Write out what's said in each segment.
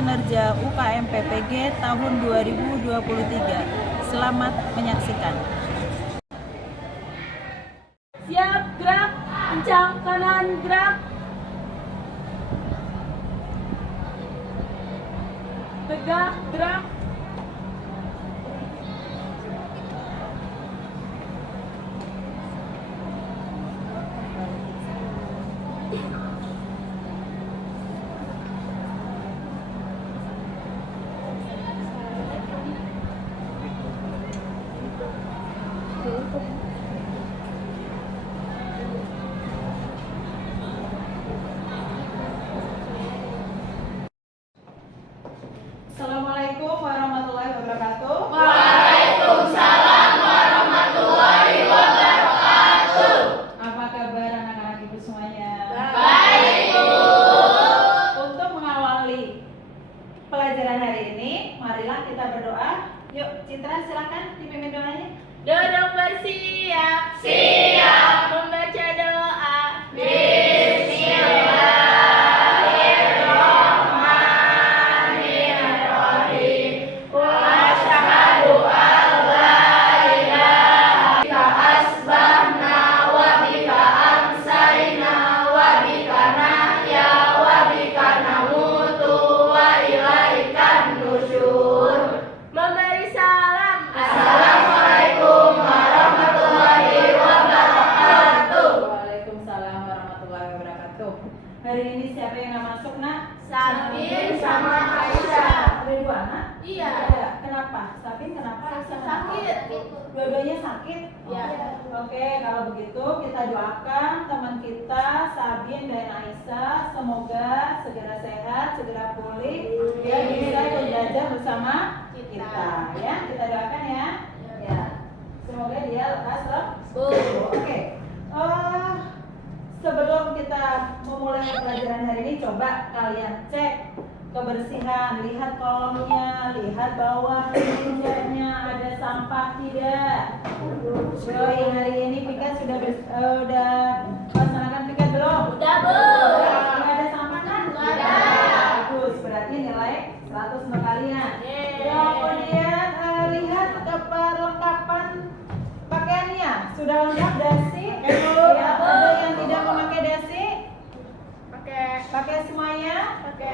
Kinerja UKM PPG tahun 2023. Selamat menyaksikan. Siap, gerak, kencang, kanan, gerak. Tegak, gerak. Assalamualaikum warahmatullahi wabarakatuh. Waalaikumsalam warahmatullahi wabarakatuh. Apa kabar anak-anak ibu semuanya? Baik, Bu. Untuk mengawali pelajaran hari ini, marilah kita berdoa. Yuk, Citra silakan dipimpin doanya. Duduk bersiap. Siap. Membaca doa. Bismillahirrahmanirrahim. Wa asyhadu an la ilaha illa asbahna wa bika amsayna wa bika nahya wa bika namutu wa ilaikan nusyur. Memberi salam. Assalamualaikum warahmatullahi wabarakatuh. Waalaikumsalam warahmatullahi wabarakatuh. Hari ini siapa yang nggak masuk, Nak? Sabin sama Aisyah. Ada dua anak? Iya. Kenapa? Sabin kenapa? Aisyah kenapa? Sakit. Dua-duanya sakit? Iya. Oke, kalau begitu kita doakan teman kita Sabin dan Aisyah semoga segera sehat, segera pulih, ya bisa belajar bersama kita. Ya, kita doakan ya. Ya, semoga dia lekas sembuh. Oke. Sebelum kita memulai pelajaran hari ini, coba kalian cek kebersihan, lihat kolomnya, lihat bawah mejanya ada sampah tidak. Yang hari ini Pika sudah melaksanakan Pika belum? Udah, Bu. Nggak ada sampah kan? Nggak ada. Bagus, berarti nilai 100 untuk kalian. Yeay. Kemudian lihat perlengkapan pakaiannya sudah lengkap dasi. Ya, ada yang tidak memakai dasi? Pakai semuanya? Oke.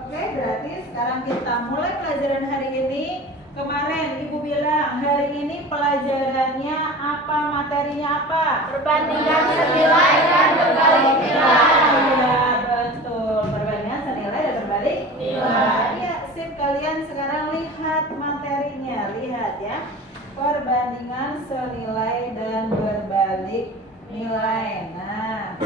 Oke, berarti sekarang kita mulai pelajaran hari ini. Kemarin Ibu bilang hari ini pelajarannya apa, materinya apa? Perbandingan senilai dan berbalik nilai. Iya, betul. Perbandingan senilai dan berbalik Nilai. Iya, sip. Kalian sekarang lihat materinya. Lihat ya. Perbandingan senilai dan berbalik nilai. Nah,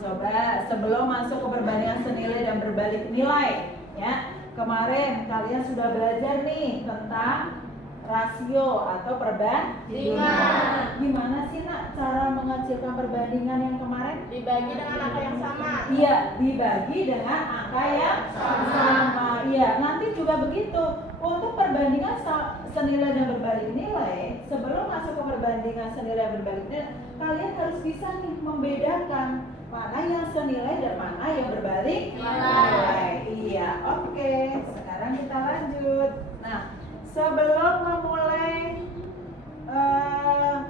coba sebelum masuk ke perbandingan senilai dan berbalik nilai, ya. Kemarin kalian sudah belajar nih tentang rasio atau perbandingan. Gimana sih, Nak, cara mengecilkan perbandingan yang kemarin? Dibagi dengan angka yang sama. Iya, dibagi dengan angka yang sama. Iya, nanti juga begitu. Untuk perbandingan senilai dan berbalik nilai, sebelum masuk ke perbandingan senilai dan berbalik nilai, kalian harus bisa nih membedakan mana yang senilai dan mana yang berbalik nilai. Iya, oke. Sekarang kita lanjut. Nah, sebelum memulai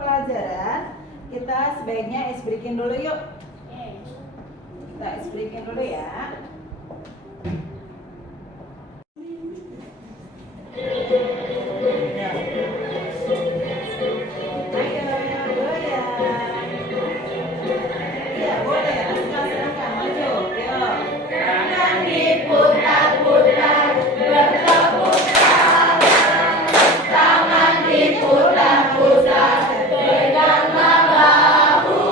pelajaran, kita sebaiknya ice breaking dulu yuk. Kita ice breaking dulu ya. Iya, boleh. Silakan maju. Yuk. Tangan diputar-putar, bertepuk tangan. Tangan diputar-putar, peganglah bahu.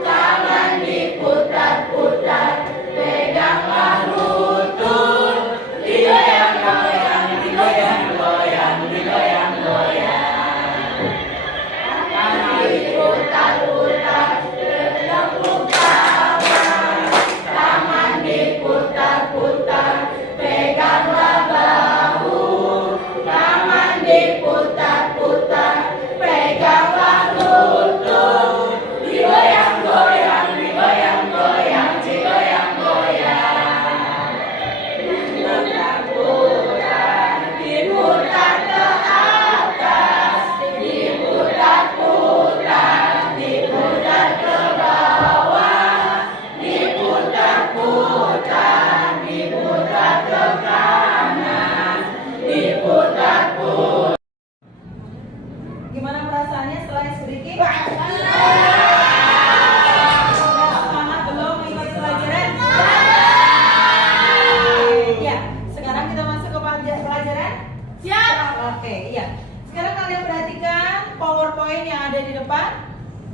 Tangan diputar-putar, peganglah lutut. Oke, iya. Sekarang kalian perhatikan PowerPoint yang ada di depan.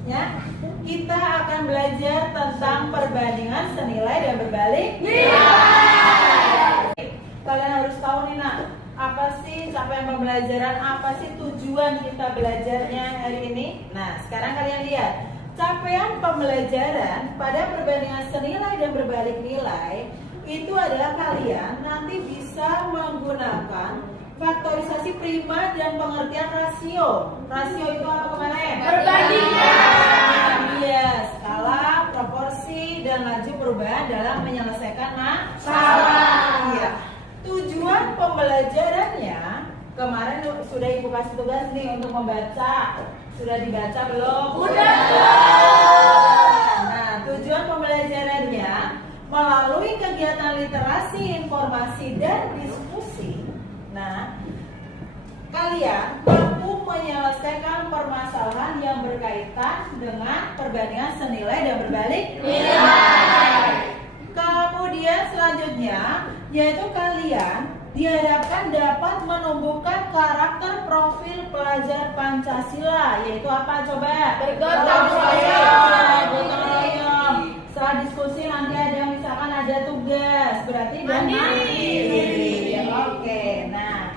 Ya, kita akan belajar tentang perbandingan senilai dan berbalik nilai. Kalian harus tahu nih nak, apa sih capaian pembelajaran, apa sih tujuan kita belajarnya hari ini. Nah, sekarang kalian lihat capaian pembelajaran pada perbandingan senilai dan berbalik nilai itu adalah kalian nanti bisa menggunakan faktorisasi prima dan pengertian rasio. Rasio itu apa kemarin? Perbandingan. Iya, skala, proporsi, dan laju perubahan dalam menyelesaikan masalah. Iya. Tujuan pembelajarannya kemarin sudah Ibu kasih tugas nih untuk membaca. Sudah dibaca belum? Udah. Nah, tujuan pembelajarannya melalui kegiatan literasi, informasi, dan diskusi. Nah, kalian mampu menyelesaikan permasalahan yang berkaitan dengan perbandingan senilai dan berbalik nilai. Kemudian selanjutnya yaitu kalian diharapkan dapat menumbuhkan karakter profil pelajar Pancasila, yaitu apa coba? Bergotong royong. Gotong royong. Setelah diskusi nanti ada misalkan ada tugas, berarti mandiri. Oke, nah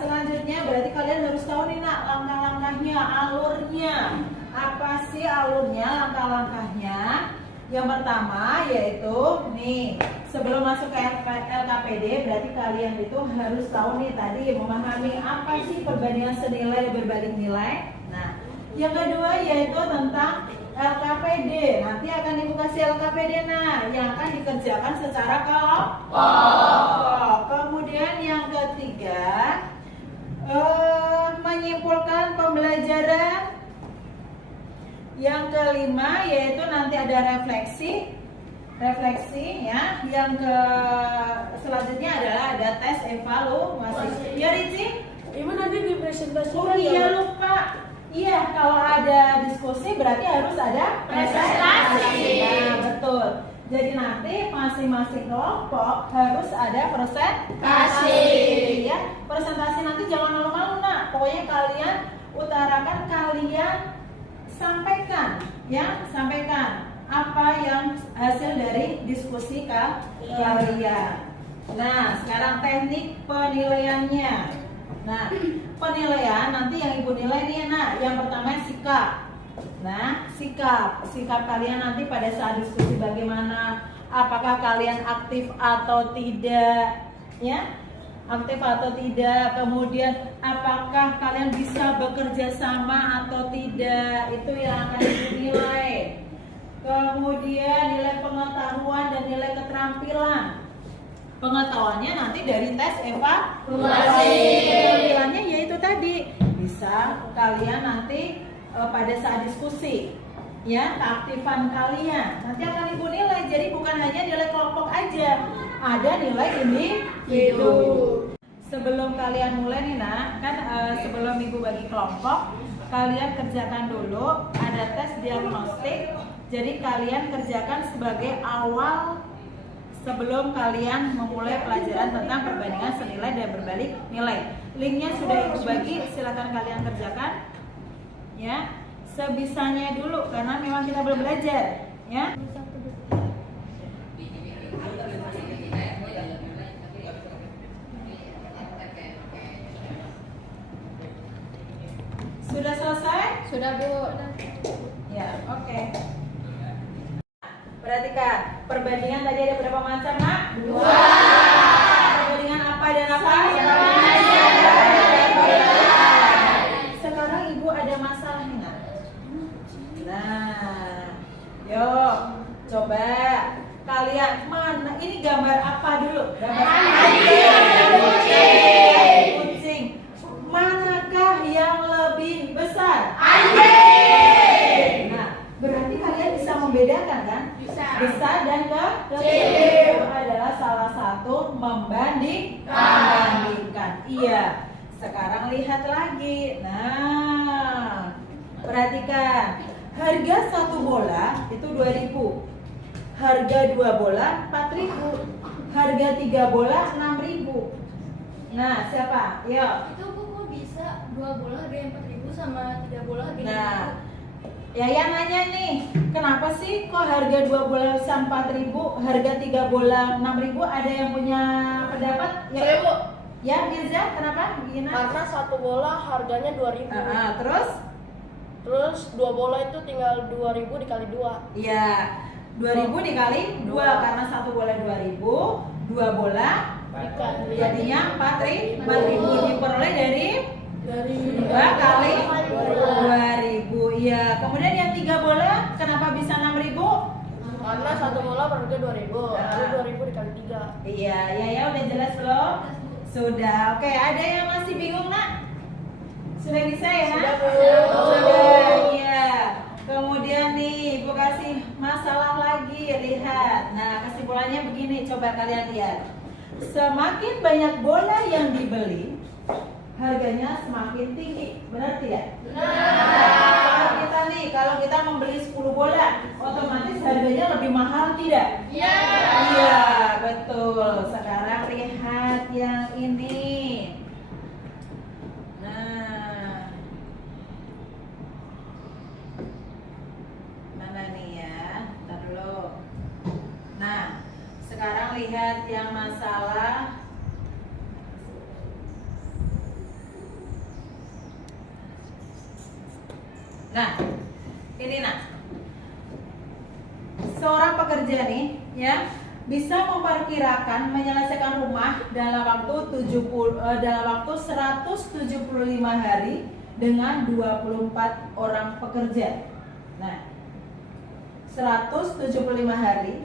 selanjutnya berarti kalian harus tahu nih nak langkah-langkahnya, alurnya. Apa sih alurnya, langkah-langkahnya? Yang pertama yaitu nih, sebelum masuk ke LKPD berarti kalian itu harus tahu nih tadi memahami apa sih perbandingan senilai dan berbalik nilai. Nah, yang kedua yaitu tentang LKPD. Nanti akan Ibu kasih LKPD yang akan dikerjakan secara kelompok. Kemudian yang ketiga menyimpulkan pembelajaran. Yang kelima yaitu nanti ada refleksi ya. Yang selanjutnya adalah ada tes evaluasi. Ya Rici? Ibu nanti di presentasi. Oh iya lupa. Iya, kalau ada diskusi berarti harus ada presentasi. Nah, betul. Jadi nanti masing-masing kelompok harus ada presentasi. Ya, presentasi nanti jangan malu-malu nak. Pokoknya kalian utarakan, kalian sampaikan apa yang hasil dari diskusi kalian. Nah, sekarang teknik penilaiannya. Nah, penilaian nanti yang Ibu nilai nih nak. Yang pertama sikap. Nah, sikap kalian nanti pada saat diskusi bagaimana? Apakah kalian aktif atau tidak? Ya. Aktif atau tidak, kemudian apakah kalian bisa bekerja sama atau tidak, itu yang akan dinilai. Kemudian nilai pengetahuan dan nilai keterampilan. Pengetahuannya nanti dari tes evaluasi. Keterampilannya yaitu tadi bisa kalian nanti pada saat diskusi, ya, keaktifan kalian nanti akan Ibu nilai. Jadi bukan hanya nilai kelompok aja, ada nilai individu. Sebelum kalian mulai nih nak, kan sebelum Ibu bagi kelompok, kalian kerjakan dulu ada tes diagnostik. Jadi kalian kerjakan sebagai awal sebelum kalian memulai pelajaran tentang perbandingan senilai dan berbalik nilai. Linknya sudah Ibu bagi, silakan kalian kerjakan. Ya, sebisanya dulu karena memang kita belum belajar. Ya. Sudah selesai? Sudah Bu. Ya, oke. Perhatikan, perbandingan tadi ada berapa macam, Nak? 2. Perbandingan apa dan apa? Sekarang Ibu ada masalah nih, Nak. Nah, yuk, coba kalian mana? Ini gambar apa dulu? Gambar kucing. Manakah yang lebih besar? Anjing. Nah, berarti kalian bisa membedakan kan? Bisa. Besar dan kecil. Itu adalah salah satu membandingkan. Iya. Sekarang lihat lagi. Nah, perhatikan. Harga 1 bola itu 2.000. Harga 2 bola 4.000. Harga 3 bola 6.000. Nah, siapa? Yuk. Itu kok bisa 2 bola harganya 4.000 sama 3 bola harganya Nah, Yaya nanya nih, kenapa sih kok harga 2 bola bisa 4.000, harga 3 bola 6.000? Ada yang punya pendapat? Saya, Bu. Ya, Mirza, kenapa? Gina? Karena 1 bola harganya 2.000. Terus? Terus 2 bola itu tinggal 2.000 dikali 2. Iya, 2.000 dikali 2 karena 1 bola 2.000, 2 bola jadinya 4.000 diperoleh dari 2 kali 2.000. Iya, kemudian yang 3 bola kenapa bisa 6.000? Karena 1 bola berharga 2.000. Lalu 2.000 dikali 3. Iya, ya udah jelas belum? Sudah. Oke, ada yang masih bingung, Nak? Sudah bisa ya? Sudah, Bu. Sudah, iya. Kemudian nih, Ibu kasih masalah lagi, lihat. Nah, kesimpulannya begini, coba kalian lihat. Semakin banyak bola yang dibeli, harganya semakin tinggi. Benar tidak? Benar. Kalau kita membeli 10 bola, otomatis harganya lebih mahal tidak? Iya. Iya, betul. Sekarang lihat yang ini. Nah, mana nih ya? Ntar dulu. Nah, sekarang lihat yang masalah. Nah, ini nak, seorang pekerja nih, ya, bisa memperkirakan menyelesaikan rumah dalam waktu 175 hari dengan 24 orang pekerja. Nah, 175 hari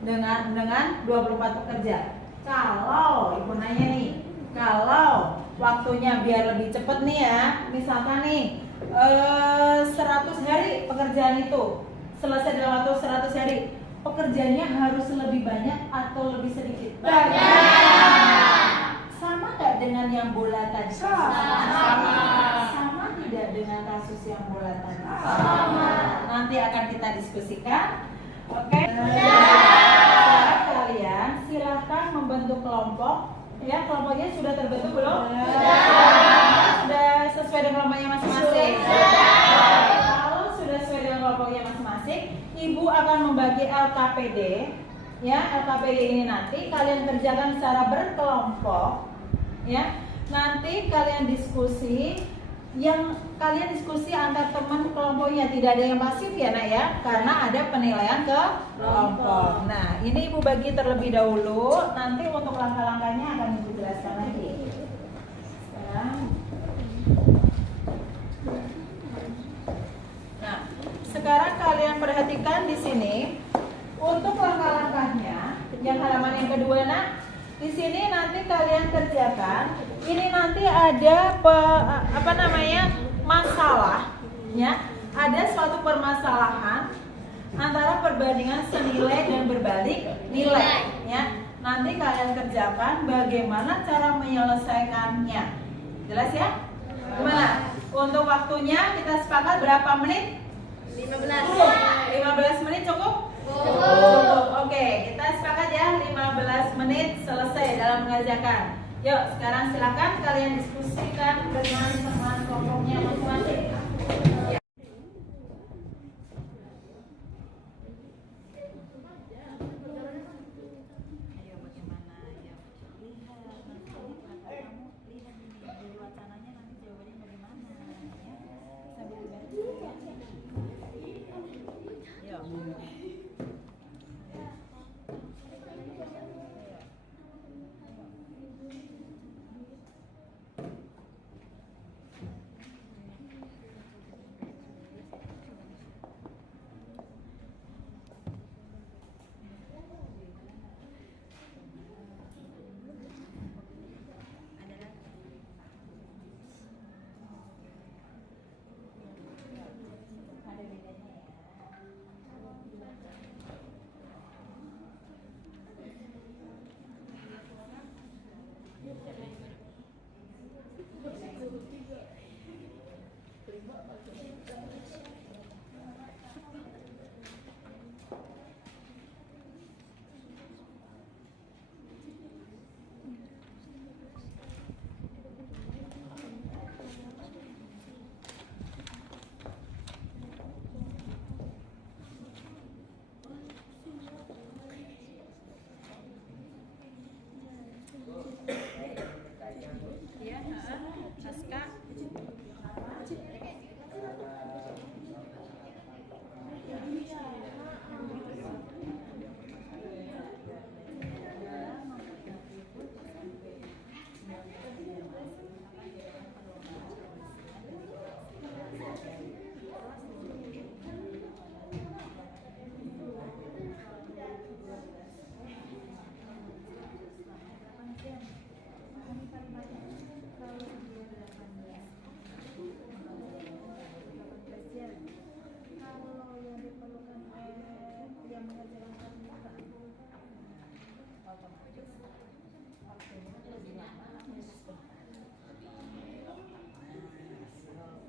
dengan 24 pekerja. Kalau ibu nanya nih, kalau waktunya biar lebih cepet nih ya, misalkan nih 100 hari pekerjaan itu selesai dalam waktu 100 hari, pekerjaannya harus lebih banyak atau lebih sedikit? Banyak. Sama nggak dengan yang bola tadi? Sama tidak dengan kasus yang bola tadi? Sama. Nanti akan kita diskusikan. Oke. Sekarang kalian silahkan membentuk kelompok. Ya, kelompoknya sudah terbentuk belum? Sudah sesuai dengan kelompoknya masing-masing? Kalau sudah sesuai dengan kelompoknya masing-masing, Ibu akan membagi LKPD. Ya, LKPD ini nanti kalian kerjakan secara berkelompok. Ya, nanti kalian diskusi. Yang kalian diskusi antar teman kelompoknya, tidak ada yang pasif ya nak ya, karena ada penilaian ke kelompok. Nah, ini Ibu bagi terlebih dahulu, nanti untuk langkah-langkahnya akan Ibu jelaskan lagi. Sekarang, nah, sekarang kalian perhatikan di sini untuk langkah-langkahnya, yang halaman yang kedua nak. Di sini nanti kalian kerjakan. Ini nanti ada masalah, ya. Ada suatu permasalahan antara perbandingan senilai dan berbalik nilai, ya. Nanti kalian kerjakan bagaimana cara menyelesaikannya. Jelas ya? Gimana? Untuk waktunya kita sepakat berapa menit? 15 menit cukup? Cukup. Oke, kita sepakat ya 15 menit selesai dalam mengerjakan. Yuk, sekarang silakan kalian diskusikan dengan teman kelompoknya masing-masing. Ayo bagaimana ya? Lihat nanti kamu lihat ini dari wacananya nanti jawabannya bagaimana ya? Sambil baca ya. Yuk.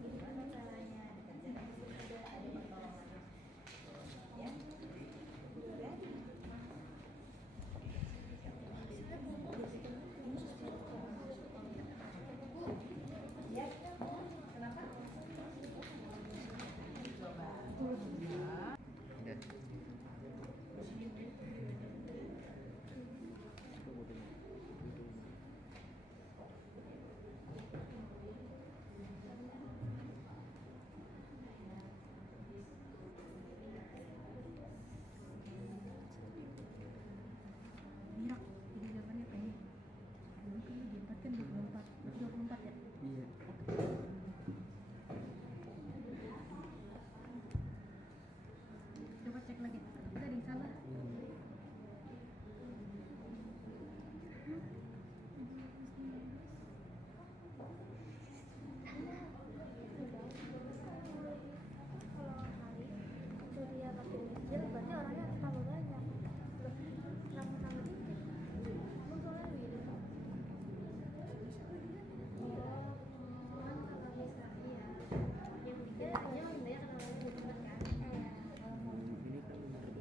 Gimana caranya dikerjakan di situ ada pertolongan ya. Ya, kenapa? Coba. Mirak, jadi jawabannya P. Dulu kan di 4 kan 24 ya? Iya. Coba cek lagi. Kita ada yang salah. Surya makin kecil berarti orangnya harus tambah banyak. Sama-sama dikit. Emang soalnya begini. Kan kalau bisa iya. Yang dikit artinya makin banyak kan orangnya lebih cepat kan? Ini kan terbaik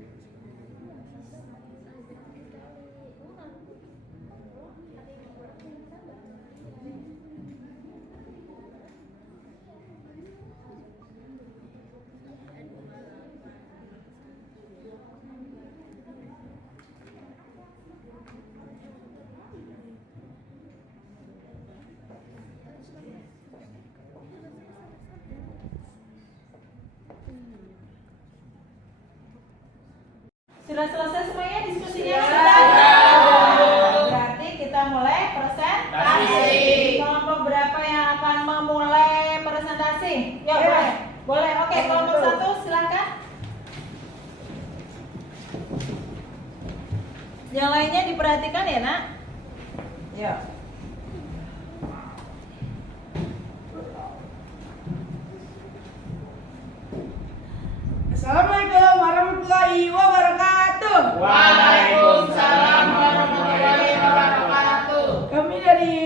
Sudah selesai semuanya diskusinya? Sudah. Berarti kita mulai presentasi. Presentasi. Kelompok berapa yang akan memulai presentasi? Ya, boleh. Boleh. Oke, kelompok 1 silakan. Yang lainnya diperhatikan ya, Nak. Yuk. Assalamualaikum warahmatullahi wabarakatuh. Waalaikumsalam warahmatullahi wabarakatuh. Kami dari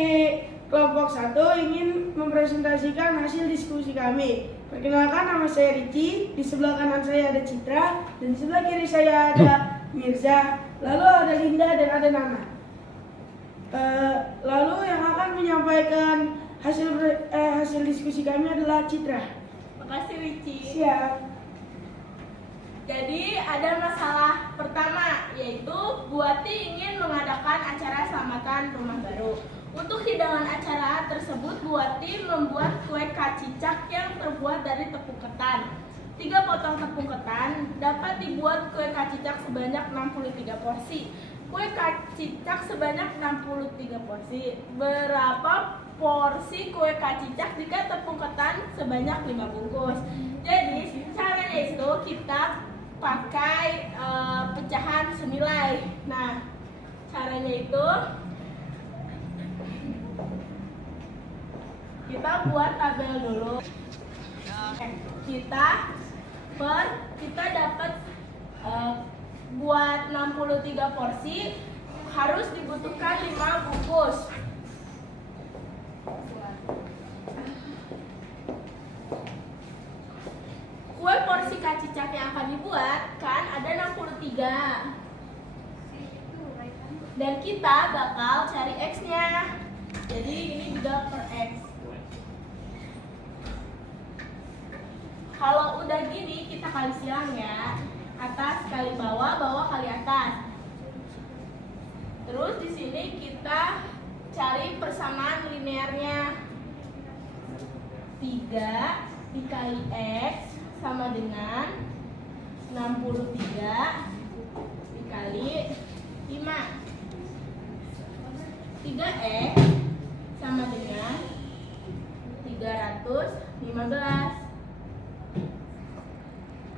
kelompok 1 ingin mempresentasikan hasil diskusi kami. Perkenalkan, nama saya Ricci. Di sebelah kanan saya ada Citra dan di sebelah kiri saya ada Mirza. Lalu ada Linda dan ada Nana. Lalu yang akan menyampaikan hasil diskusi kami adalah Citra. Makasih Wici. Siap. Jadi ada masalah pertama, yaitu Buati ingin mengadakan acara selamatan rumah baru. Untuk hidangan acara tersebut, Buati membuat kue kacicak yang terbuat dari tepung ketan. 3 potong tepung ketan dapat dibuat kue kacicak sebanyak 63 porsi. Kue kacicak sebanyak 63 porsi. Berapa porsi kue kacicak jika tepung ketan sebanyak 5 bungkus? Jadi caranya itu kita pakai pecahan senilai. Nah, caranya itu kita buat tabel dulu. Kita dapat buat 63 porsi harus dibutuhkan 5 bungkus. Kue porsi kacicak yang akan dibuat kan ada 63. Dan kita bakal cari X-nya. Jadi ini juga per X. Kalau udah gini kita kali silang ya. Atas kali bawah, bawah kali atas. Terus di sini kita cari persamaan linearnya. 3 dikali X sama dengan 63 dikali 5. 3X sama dengan 315.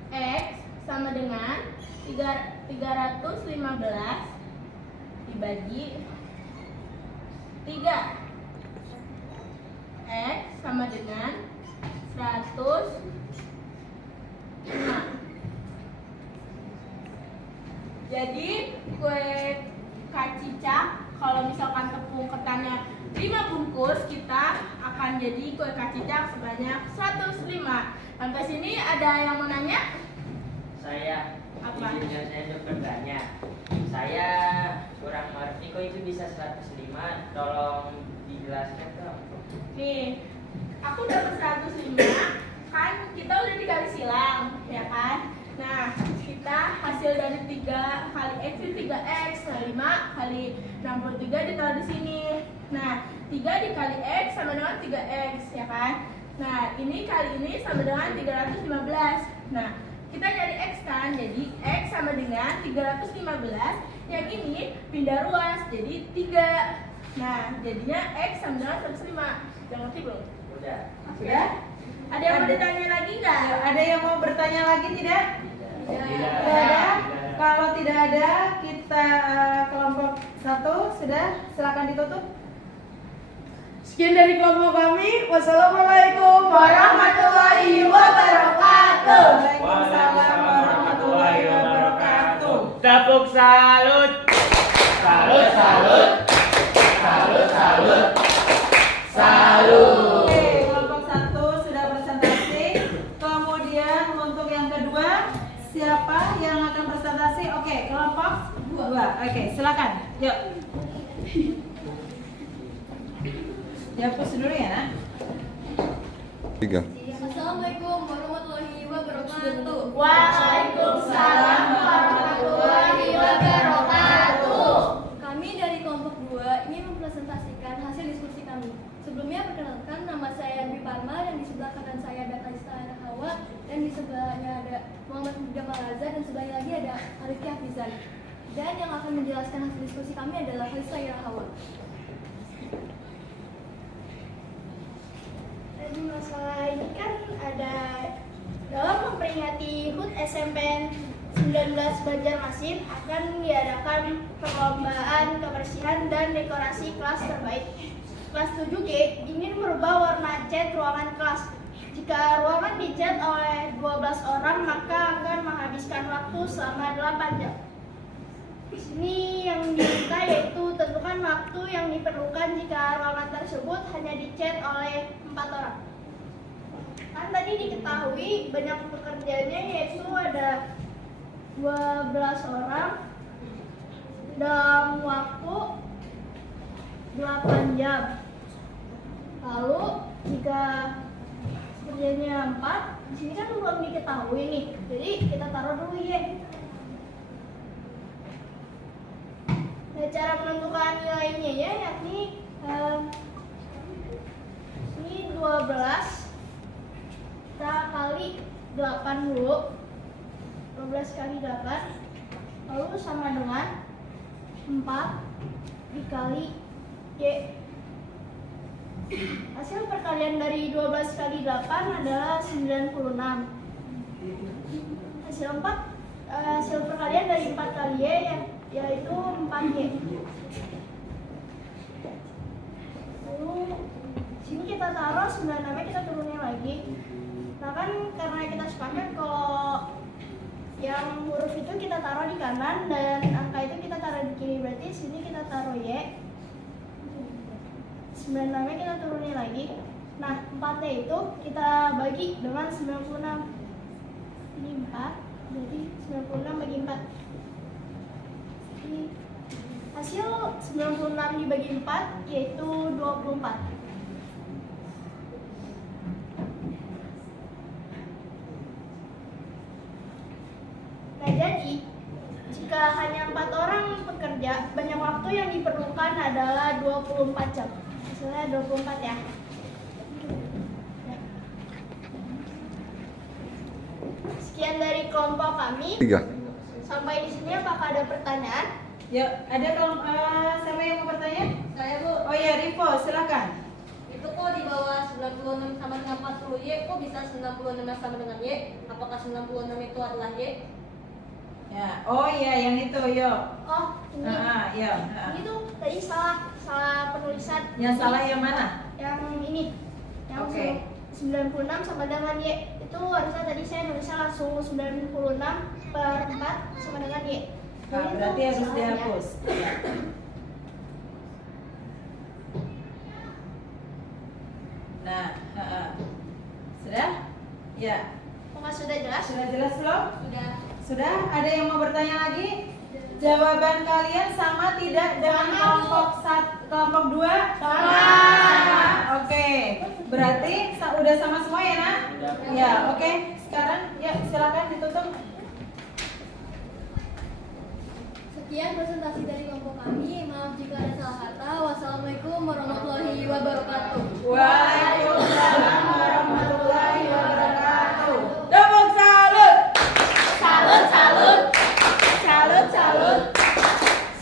X sama dengan 315 dibagi 3. X sama dengan 105. Jadi kue kacicak kalau misalkan tepung ketannya 5 akan jadi kue kacicak sebanyak 105. Sampai sini ada yang mau nanya? Saya, Apa? izinnya saya untuk bertanya. Saya kurang mengerti kok itu bisa 105. Tolong dijelaskan dong. Nih, aku dapat 105. Kan kita udah dikali silang, ya kan? Nah, kita hasil dari 3 kali X itu 3X. Nah, 5 kali 63 ditaruh di sini. Nah, 3 dikali X sama dengan 3X, ya kan? Nah, ini kali ini sama dengan 315. Nah, kita nyari X kan, jadi X sama dengan 315. Yang ini pindah ruas, jadi 3. Nah, jadinya X sama dengan 105. Udah ngerti belum? Udah. Sudah? Ada yang mau ditanya lagi nggak? Ada yang mau bertanya lagi tidak? Tidak. Tidak ada. Kalau tidak ada, kita kelompok 1 sudah. Silakan ditutup. Sekian dari kelompok kami. Wassalamualaikum warahmatullahi wabarakatuh. Waalaikumsalam warahmatullahi wabarakatuh. Tepuk salut. Salut, salut. Salut, salut. Salut. Oke, kelompok 1 sudah presentasi. Kemudian untuk yang kedua, siapa yang akan presentasi? Oke, kelompok 2. Oke, silakan. Yuk. Dihapus dulu ya, Nak. 3. Assalamualaikum warahmatullahi wabarakatuh. Waalaikumsalam warahmatullahi wabarakatuh. Kami dari kelompok 2 ingin mempresentasikan hasil diskusi kami. Sebelumnya perkenalkan, nama saya Dwi Parma dan di sebelah kanan saya ada Kalista Hawa dan di sebelahnya ada Muhammad Jamal Raza dan sebelahnya lagi ada Arifki Hafizan. Dan yang akan menjelaskan hasil diskusi kami adalah Kalista Hawa. Jadi masalah ini kan ada dalam memperingati HUT SMPN 19 Banjarmasin akan diadakan perlombaan kebersihan dan dekorasi kelas terbaik. Kelas 7G ingin merubah warna cat ruangan kelas. Jika ruangan dicat oleh 12 orang maka akan menghabiskan waktu selama 8 jam. Di sini yang diminta yaitu tentukan waktu yang diperlukan jika ruangan tersebut hanya dicat oleh 4 orang. Kan tadi diketahui banyak pekerjaannya yaitu ada 12 orang dalam waktu 8 jam. Lalu jika kerjanya 4, di sini kan belum diketahui nih. Jadi kita taruh dulu ya. Nah, cara menentukan nilainya ya yakni ini 12 kita kali 8 dulu. 12 kali 8 lalu sama dengan 4 dikali Y. Hasil perkalian dari 12 kali 8 adalah 96. Hasil perkalian dari 4 kali Y yaitu 4Y. Lalu sini kita taruh 96, kita turunin lagi. Nah kan karena kita sepakat kalau yang huruf itu kita taruh di kanan dan angka itu kita taruh di kiri, berarti sini kita taruh Y. 96 kita turunin lagi. Nah 4Y itu kita bagi dengan 96. Ini 4, jadi 96 bagi 4. Ini hasil 96 dibagi 4 yaitu 24. Nah jadi jika hanya 4 orang bekerja, banyak waktu yang diperlukan adalah 24 jam. Hasilnya 24 ya. Sekian dari kelompok kami. 3. Sampai di sini apakah ada pertanyaan? Yuk, ada siapa yang mau bertanya? Saya Bu, Oh ya, Rivo, silakan. itu kok di bawah 96 sama dengan 40Y, kok bisa 96 sama dengan Y? Apakah 96 itu adalah Y? Ya, oh iya yang itu, yuk. Oh, ini. Ya. Ini tuh tadi salah penulisan. Yang salah yang mana? Yang ini. Yang Oke. 96 sama dengan Y. Itu harusnya tadi saya nulisnya langsung 96 per 4 sama dengan Y. Nah, Jadi berarti itu harus salahnya. dihapus. Ya. Ya. Apakah sudah jelas? Sudah jelas belum? Sudah. Sudah? Ada yang mau bertanya lagi? Jawaban kalian sama tidak dengan kelompok 2? Sama. Oke. Berarti udah sama semua ya, Nak? Ya, oke. Sekarang ya silakan ditutup. Sekian presentasi dari kelompok kami. Maaf jika ada salah kata. Wassalamualaikum warahmatullahi wabarakatuh. Waalaikumsalam warahmatullahi wabarakatuh. Tepuk salut. Salut, salut. Salut, salut.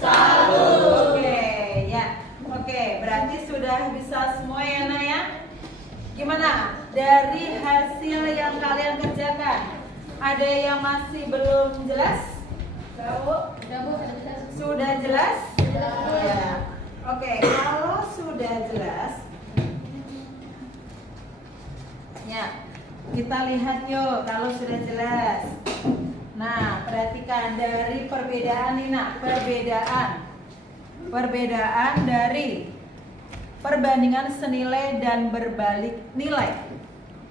Salut. Oke, ya. Oke, berarti sudah bisa semua ya, Nak ya? Gimana? Dari hasil yang kalian kerjakan, ada yang masih belum jelas? Sudah jelas? Ya. Oke, kalau sudah jelas, ya, kita lihat yuk kalau sudah jelas. Nah, perhatikan dari perbedaan ini, Nak. Perbedaan dari perbandingan senilai dan berbalik nilai.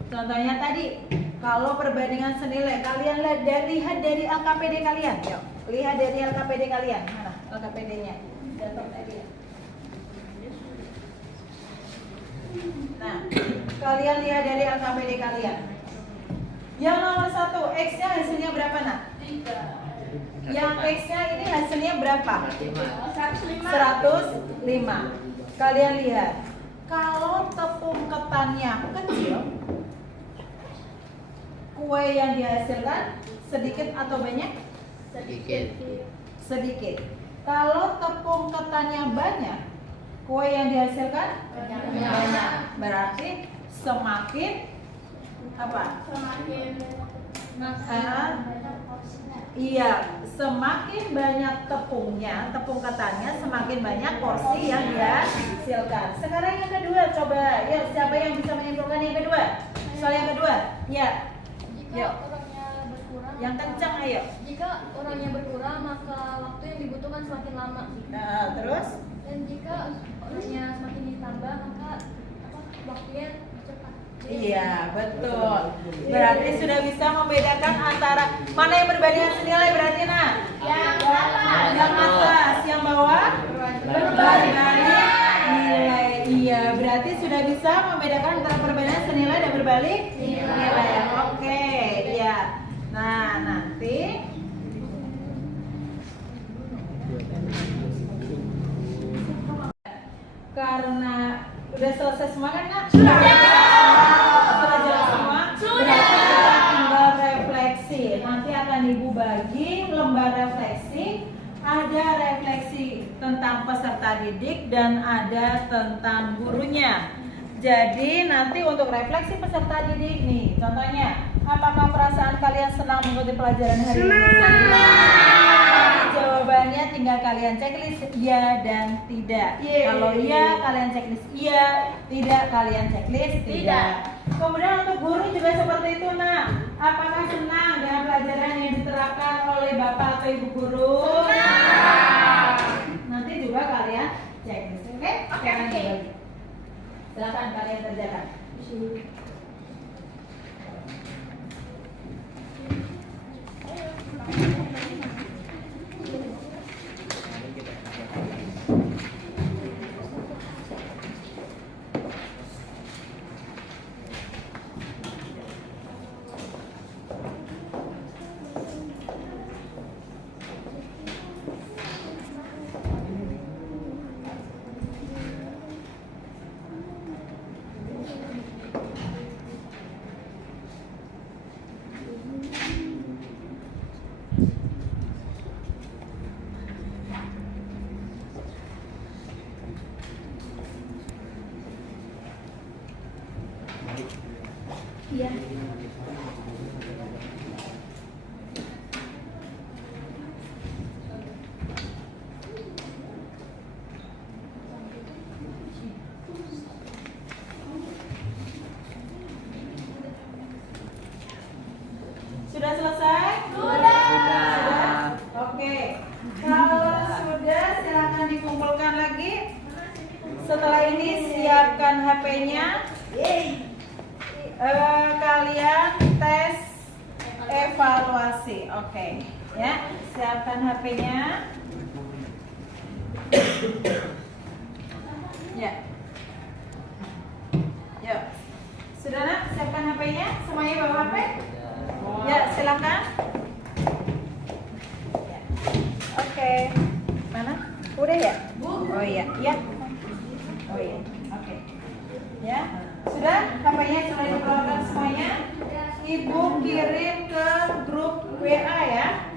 Contohnya tadi, kalau perbandingan senilai, kalian lihat dari LKPD kalian. Yuk, lihat dari LKPD kalian. Mana LKPD-nya? Jatuh tadi ya. Nah, kalian lihat dari LKPD kalian. Yang nomor 1, X-nya hasilnya berapa, Nak? 3. Yang X-nya ini hasilnya berapa? 105. Kalian lihat, kalau tepung ketannya kecil, kue yang dihasilkan sedikit atau banyak? Sedikit. Kalau tepung ketannya banyak, kue yang dihasilkan banyak. Berarti semakin apa? Iya, semakin banyak tepungnya, tepung ketannya, semakin banyak porsi yang dihasilkan. Sekarang yang kedua, coba ya, siapa yang bisa menyimpulkan yang kedua? Soal yang kedua, ya. Jika orangnya berkurang, Yang kencang, ayo. Jika orangnya berkurang, maka waktu yang dibutuhkan semakin lama. Nah, terus? Dan jika orangnya semakin ditambah, maka waktunya cepat. Iya, betul. Berarti sudah bisa membedakan antara mana yang berbandingan senilai berarti, Nah? Yang atas, yang bawah berbanding nilai. Iya, berarti sudah bisa membedakan antara perbandingan senilai dan berbalik nilai. Oke, iya. Nah, nanti karena udah selesai semua kan, Nak? Sudah jelas semua? Berarti kita tinggal refleksi. Nanti akan Ibu bagi lembar refleksi. Ada refleksi tentang peserta didik dan ada tentang gurunya. Jadi nanti untuk refleksi peserta didik nih, contohnya, apakah perasaan kalian senang mengikuti pelajaran hari ini? Senang. Jawabannya tinggal kalian checklist iya dan tidak. Kalau iya, kalian checklist iya, tidak, kalian checklist tidak. Kemudian untuk guru juga seperti itu, Nak. Apakah senang dengan pelajaran yang diterapkan oleh Bapak atau Ibu guru? Senang. Nanti juga kalian checklist, oke? Oke. Silakan kalian kerjakan. Iya. Sudah selesai? Sudah. Oke. Kalau sudah, silakan dikumpulkan lagi. Setelah ini siapkan HP-nya. Kalian tes evaluasi. Oke, ya. Siapkan HP-nya. Ya. Yuk. Sudah nak? Siapkan HP-nya. Semuanya bawa HP? Ya, silakan. Ya. Oke. Mana? Udah ya? Oh iya, ya. Oh iya. Oke. Ya. Sudah? HP-nya sudah dikeluarkan semuanya? Ibu kirim ke grup WA ya.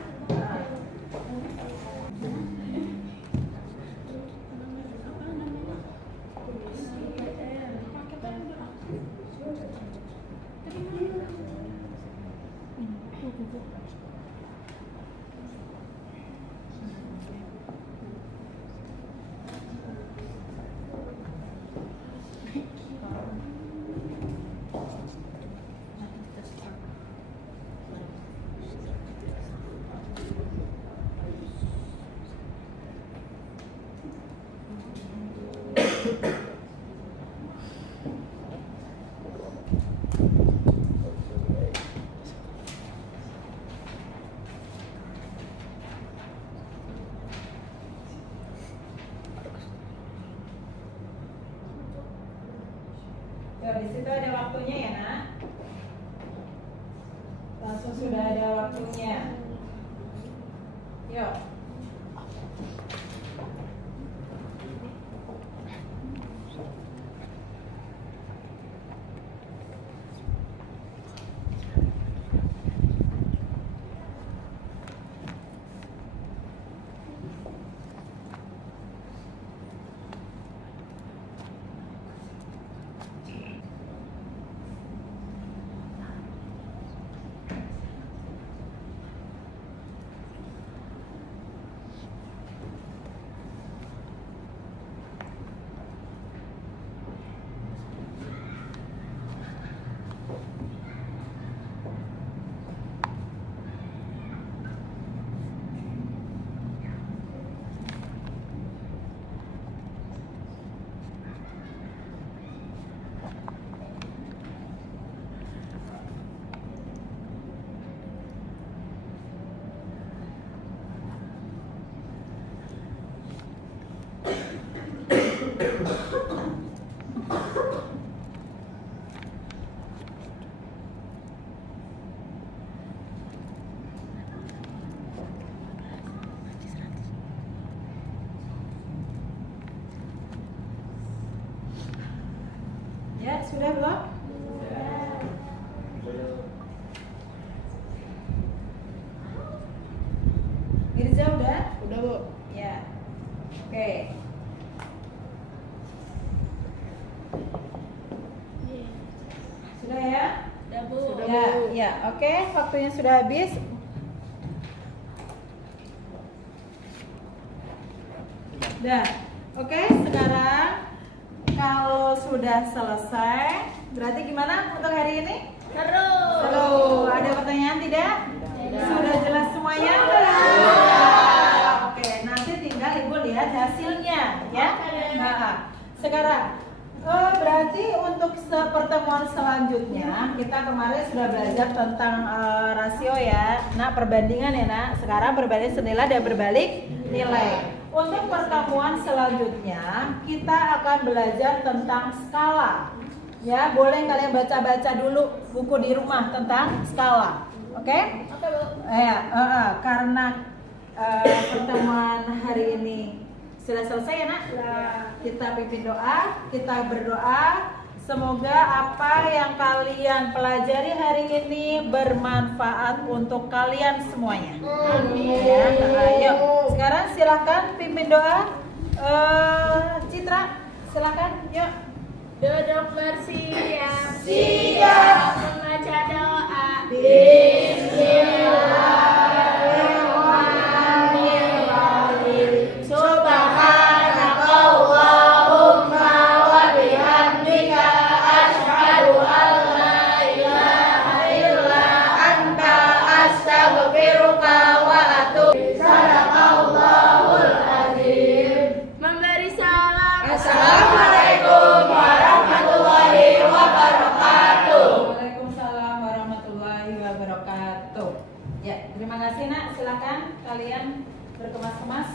Di situ ada waktunya ya nak. Langsung sudah ada waktunya. Yuk. Ya, sudah belum? Mirza udah? Udah, Bu. Ya. Oke. Sudah ya? Udah Bu. Ya, ya. Oke, waktunya sudah habis. Dah. Oke, sekarang kalau sudah selesai, berarti gimana untuk hari ini? Terus. Halo, ada pertanyaan tidak? Sudah jelas semuanya? Oke, nanti tinggal Ibu lihat hasilnya ya. Nah, sekarang berarti untuk pertemuan selanjutnya kita kemarin sudah belajar tentang rasio ya. Nah, perbandingan ya nak. Sekarang berbanding senilai dan berbalik nilai. Untuk pertemuan selanjutnya kita akan belajar tentang skala. Ya, boleh kalian baca-baca dulu buku di rumah tentang skala. Oke? Ya, karena pertemuan hari ini sudah selesai ya nak. Kita pimpin doa, kita berdoa. Semoga apa yang kalian pelajari hari ini bermanfaat untuk kalian semuanya. Amin. Ya, ayo. Sekarang silakan pimpin doa. Citra, silakan. Yuk. Duduk bersiap. Siap. Membaca doa. Bismillahirrahmanirrahim. Subhanakallahumma wa bihamdika asyhadu an la ilaha illa anta astaghfiruka wa atubu ilaik. Sadaqallahul azim. Memberi salam. Assalamualaikum warahmatullahi wabarakatuh. Waalaikumsalam warahmatullahi Sina, silakan kalian berkemas-kemas.